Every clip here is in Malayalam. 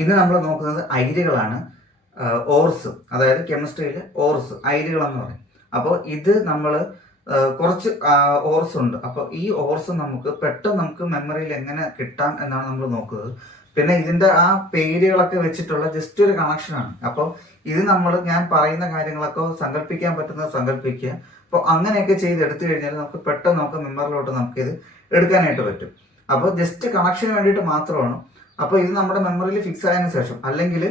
ഇന്ന് നമ്മൾ നോക്കുന്നത് അയിരുകളാണ്. ഓർസ്, അതായത് കെമിസ്ട്രിയിൽ ഓർസ്, അയിരുകളെന്ന് പറയും. അപ്പോൾ ഇത് നമ്മൾ കുറച്ച് ഓർസ് ഉണ്ട്. അപ്പോൾ ഈ ഓർസ് പെട്ടെന്ന് നമുക്ക് മെമ്മറിയിൽ എങ്ങനെ കിട്ടാം എന്നാണ് നമ്മൾ നോക്കുന്നത്. പിന്നെ ഇതിന്റെ ആ പേരുകളൊക്കെ വെച്ചിട്ടുള്ള ജസ്റ്റ് ഒരു കണക്ഷനാണ്. അപ്പോൾ ഇത് ഞാൻ പറയുന്ന കാര്യങ്ങളൊക്കെ സങ്കല്പിക്കാൻ പറ്റുന്നത് സങ്കല്പിക്കുക. അപ്പോൾ അങ്ങനെയൊക്കെ ചെയ്ത് എടുത്തു കഴിഞ്ഞാൽ പെട്ടെന്ന് മെമ്മറിയിലോട്ട് ഇത് എടുക്കാനായിട്ട് പറ്റും. അപ്പോൾ ജസ്റ്റ് കണക്ഷന് വേണ്ടിയിട്ട് മാത്രമാണ്. അപ്പോൾ ഇത് നമ്മുടെ മെമ്മറിയിൽ ഫിക്സ് ആയതിനു ശേഷം, അല്ലെങ്കിൽ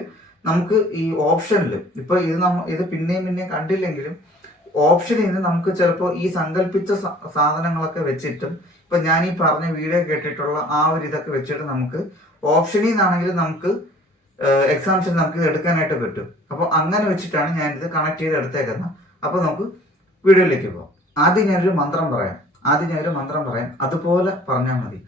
നമുക്ക് ഈ ഓപ്ഷനിൽ ഇപ്പോൾ ഇത് പിന്നെയും കണ്ടില്ലെങ്കിലും ഓപ്ഷനിൽ നിന്ന് നമുക്ക് ചിലപ്പോൾ ഈ സങ്കല്പിച്ച സാധനങ്ങളൊക്കെ വെച്ചിട്ടും, ഇപ്പൊ ഞാൻ ഈ പറഞ്ഞ വീഡിയോ കേട്ടിട്ടുള്ള ആ ഒരു ഇതൊക്കെ വെച്ചിട്ട് നമുക്ക് ഓപ്ഷനിൽ നിന്നാണെങ്കിൽ നമുക്ക് എക്സാംസിൽ നമുക്ക് ഇത് എടുക്കാനായിട്ട് പറ്റും. അപ്പോൾ അങ്ങനെ വെച്ചിട്ടാണ് ഞാനിത് കണക്ട് ചെയ്ത് എടുത്തേക്കുന്നത്. അപ്പോൾ നമുക്ക് വീഡിയോയിലേക്ക് പോകാം. ആദ്യം ഞാനൊരു മന്ത്രം പറയാം. അതുപോലെ പറഞ്ഞാൽ മതി.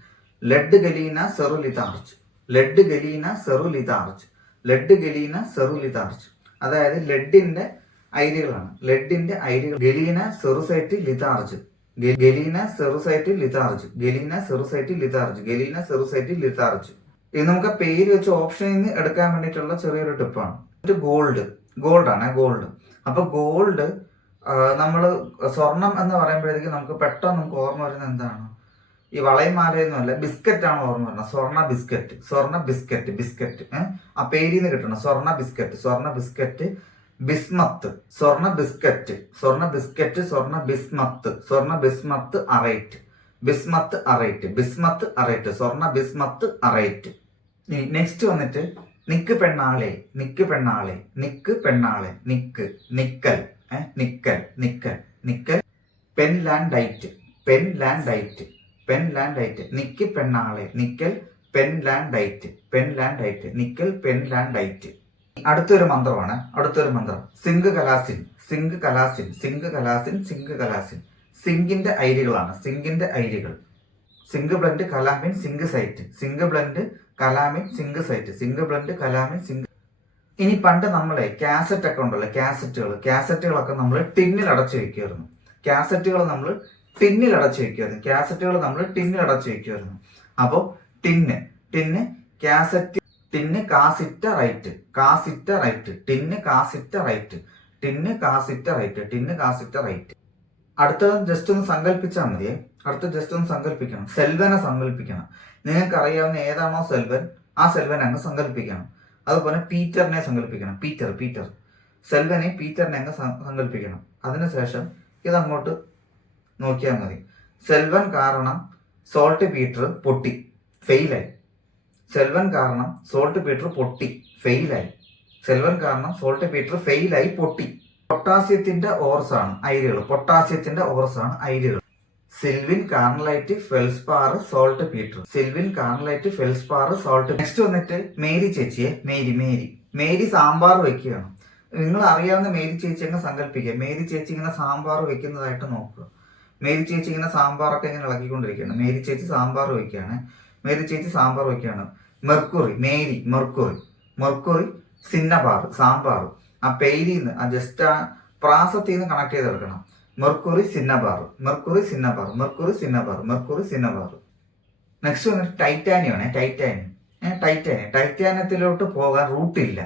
ലെഡ് ഗലീന സെറുലിതാർച്ച്, ലെഡ് ഗലീന സെറുലിതാർച്ച്, ലെഡ് ഗലീന സെറുലിതാർച്ച്. അതായത് ലെഡിന്റെ ഐഡികളാണ്. ലെഡിന്റെ ഐഡികൾ galena cerussite litharge, galena cerussite litharge, galena cerussite litharge, galena cerussite litharge. ഇത് നമുക്ക് പേര് വെച്ച് ഓപ്ഷനിൽ നിന്ന് എടുക്കാൻ വേണ്ടിയിട്ടുള്ള ചെറിയൊരു ടിപ്പാണ്. ഗോൾഡ്. അപ്പൊ ഗോൾഡ് നമ്മൾ സ്വർണം എന്ന് പറയുമ്പോഴത്തേക്ക് പെട്ടെന്ന് ഓർമ്മ വരുന്നത് എന്താണ്? ഈ വളയും മാലയൊന്നും അല്ല, ബിസ്ക്കറ്റ് ആണ് ഓർമ്മ വരുന്നത്. സ്വർണ്ണ ബിസ്ക്കറ്റ്. ആ പേരിൽ നിന്ന് കിട്ടണം. സ്വർണ്ണ ബിസ്ക്കറ്റ്, ബിസ്മത്ത്, സ്വർണ്ണ ബിസ്മത്ത് അറൈറ്റ്, സ്വർണ്ണ ബിസ്മത്ത് അറൈറ്റ്. നെക്സ്റ്റ് വന്നിട്ട് നിക്ക് പെണ്ണാളെ, നിക്കൽ, പെൻ ലാൻഡ് ഡൈറ്റ്, നിക്ക് പെണ്ണാളെ, നിക്കൽ, പെൻ ലാൻഡ് ഡൈറ്റ്. അടുത്തൊരു മന്ത്രമാണ്. സിങ്ക് കലാസിൻ. സിങ്കിന്റെ ഐരികളാണ്. Zinc blende calamine zincite, ഇനി പണ്ട് നമ്മളെ കാസറ്റ് ഒക്കെ ഉണ്ടല്ലോ, കാസറ്റുകളൊക്കെ നമ്മൾ ടിന്നിൽ അടച്ചു വെക്കുമായിരുന്നു. അപ്പോൾ ടിന്ന് കാസറ്റ്, ടിന്ന് കാസിറ്റ റൈറ്റ്, അടുത്തത് ജസ്റ്റ് ഒന്ന് സങ്കല്പിച്ചാൽ മതിയെ. സെൽവനെ സങ്കല്പിക്കണം. നിങ്ങൾക്ക് അറിയാവുന്ന ഏതാണോ സെൽവൻ, ആ സെൽവൻ അങ്ങ് സങ്കല്പിക്കണം. അതുപോലെ പീറ്ററിനെ സങ്കല്പിക്കണം. പീറ്ററിനെ അങ്ങ് സങ്കല്പിക്കണം. അതിനുശേഷം ഇതങ്ങോട്ട് നോക്കിയാൽ മതി. സെൽവൻ കാരണം സോൾട്ട് പീറ്റർ പൊട്ടി, ഫെയിലായി. പൊട്ടാസ്യത്തിന്റെ ഓർസ് ആണ് ഐരുകൾ. Sylvine, carnallite, feldspar, saltpetre. Next വന്നിട്ട് മേരി ചേച്ചിയെ, മേരി സാമ്പാർ വെക്കുകയാണ്. നിങ്ങൾ അറിയാവുന്ന മേരി ചേച്ചി അങ്ങ് സങ്കല്പിക്കുക. മേരി ചേച്ചി ഇങ്ങനെ സാമ്പാർ വെക്കുന്നതായിട്ട് നോക്കുക. മേരി ചേച്ചി ഇങ്ങനെ സാമ്പാറൊക്കെ ഇങ്ങനെ ഇളക്കിക്കൊണ്ടിരിക്കുകയാണ്. മേരി ചേച്ചി സാമ്പാർ വെക്കുകയാണ്. Mercury, cinnabar, sambar. ആ പേരിന്ന് ജസ്റ്റ് ആ പ്രാസത്തിൽ നിന്ന് കണക്ട് ചെയ്തെടുക്കണം. Mercury cinnabar. നെക്സ്റ്റ് വന്നിട്ട് ടൈറ്റാനിയം. ടൈറ്റാനിയത്തിലോട്ട് പോകാൻ റൂട്ട് ഇല്ല.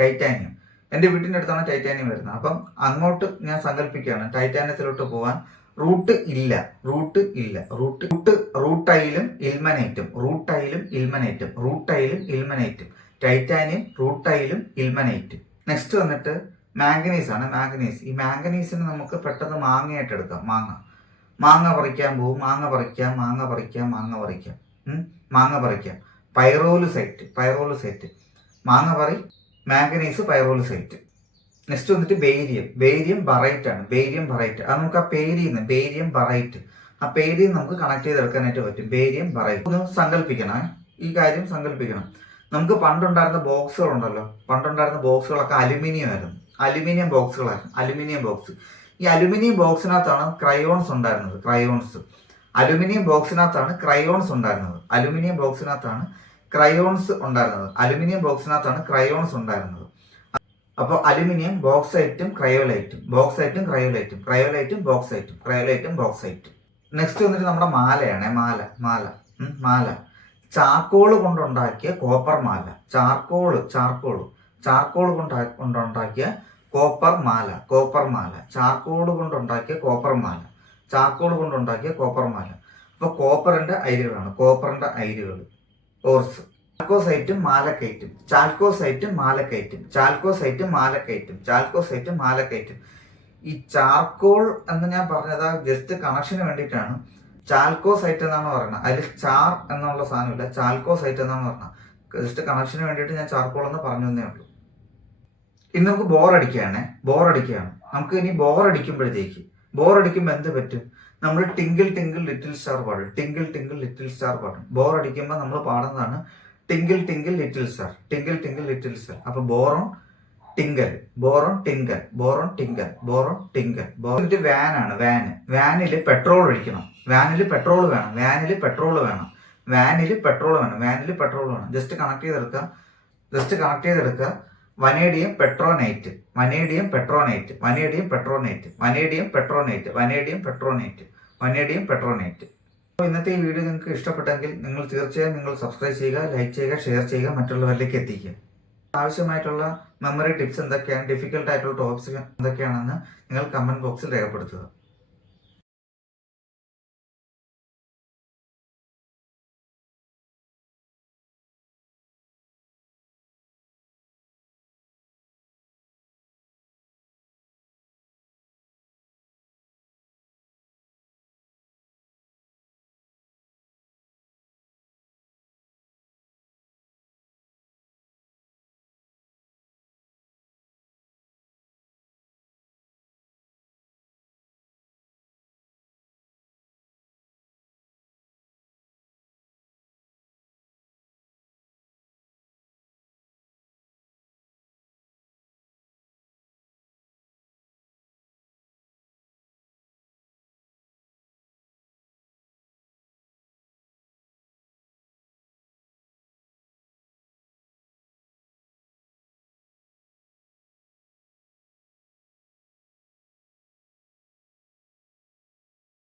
ടൈറ്റാനിയം എന്റെ വീട്ടിന്റെ അടുത്താണ് ടൈറ്റാനിയം വരുന്നത്. അപ്പം അങ്ങോട്ട് ഞാൻ സങ്കല്പിക്കുകയാണ്. ടൈറ്റാനിയത്തിലോട്ട് പോകാൻ റൂട്ട് ഇല്ല. റൂട്ടൈലും ഇൽമനൈറ്റും. ടൈറ്റാനിയം, റൂട്ടൈലും ഇൽമനൈറ്റും. നെക്സ്റ്റ് വന്നിട്ട് മാംഗനീസ് ആണ്. ഈ മാംഗനീസിന് നമുക്ക് പെട്ടെന്ന് മാങ്ങയായിട്ട് എടുക്കാം. മാങ്ങ പറിക്കാൻ പോകും. മാങ്ങ പറിക്കാം. പൈറോലുസൈറ്റ്. മാങ്ങ പറി, മാംഗനീസ്, പൈറോലുസൈറ്റ്. നെക്സ്റ്റ് വന്നിട്ട് ബേരിയം ബറൈറ്റ് ആണ്. അത് നമുക്ക് ആ ബേരിയം ബറൈറ്റ്, ആ പേരിൽ നമുക്ക് കണക്ട് ചെയ്തെടുക്കാനായിട്ട് പറ്റും. Barium barite. ഒന്ന് സങ്കല്പിക്കണം, ഈ കാര്യം സങ്കല്പിക്കണം. നമുക്ക് പണ്ടുണ്ടായിരുന്ന ബോക്സുകളൊക്കെ അലുമിനിയം ബോക്സ്. ഈ അലുമിനിയം ബോക്സിനകത്താണ് ക്രയോൺസ് ഉണ്ടായിരുന്നത്. അലുമിനിയം ബോക്സിനകത്താണ് ക്രയോൺസ് ഉണ്ടായിരുന്നത്. അപ്പോൾ അലുമിനിയം ബോക്സൈറ്റും ക്രയോലൈറ്റും. നെക്സ്റ്റ് വന്നിട്ട് നമ്മുടെ മാലയാണ്. മാല. ചാർക്കോൾ കൊണ്ടുണ്ടാക്കിയ കോപ്പർ മാല, ചാർക്കോൾ കൊണ്ടുണ്ടാക്കിയ കോപ്പർ മാല, ചാർക്കോൾ കൊണ്ടുണ്ടാക്കിയ കോപ്പർ മാല. അപ്പൊ കോപ്പറിന്റെ അയിരുകളാണ്, ഓർസ്. ചാൽക്കോസൈറ്റും മാലക്കൈറ്റും. ഈ ചാർക്കോൾ എന്ന് ഞാൻ പറഞ്ഞത് ജസ്റ്റ് കണക്ഷന് വേണ്ടിയിട്ടാണ്. ചാൽക്കോസൈറ്റ് എന്നാണ് പറയുന്നത്, അതിൽ ചാർ എന്നുള്ള സാധനമില്ല, ചാൽക്കോസൈറ്റ് എന്നാണ് പറഞ്ഞത്. ജസ്റ്റ് കണക്ഷന് വേണ്ടിയിട്ട് ഞാൻ ചാർക്കോൾ എന്ന് പറഞ്ഞു തന്നേ ഉള്ളൂ. ഇനി നമുക്ക് ബോറടിക്കുകയാണ്. നമുക്ക് ഇനി ബോറടിക്കുമ്പോൾ എന്ത് പറ്റും? നമ്മൾ ടിങ്കിൾ ലിറ്റിൽ സ്റ്റാർ പാടും. ബോറടിക്കുമ്പോൾ നമ്മൾ പാടുന്നതാണ് ടിങ്കിൾ ലിറ്റിൽ സ്റ്റാർ. അപ്പൊ ബോറോൺ ടിങ്കൽ. എന്നിട്ട് വാനാണ്. വാനില് പെട്രോൾ ഒഴിക്കണം. വാനില് പെട്രോൾ വേണം. ജസ്റ്റ് കണക്ട് ചെയ്തെടുക്കുക. വനേഡിയം പെട്രോനൈറ്റ്. ഇന്നത്തെ ഈ വീഡിയോ നിങ്ങൾക്ക് ഇഷ്ടപ്പെട്ടെങ്കിൽ നിങ്ങൾ തീർച്ചയായും സബ്സ്ക്രൈബ് ചെയ്യുക, ലൈക്ക് ചെയ്യുക, ഷെയർ ചെയ്യുക, മറ്റുള്ളവരിലേക്ക് എത്തിക്കുക. ആവശ്യമായിട്ടുള്ള മെമ്മറി ടിപ്സ് എന്തൊക്കെയാണ്, ഡിഫിക്കൽട്ട് ആയിട്ടുള്ള ടോപ്പിക്സ് എന്തൊക്കെയാണെന്ന് നിങ്ങൾ കമന്റ് ബോക്സിൽ രേഖപ്പെടുത്തുക.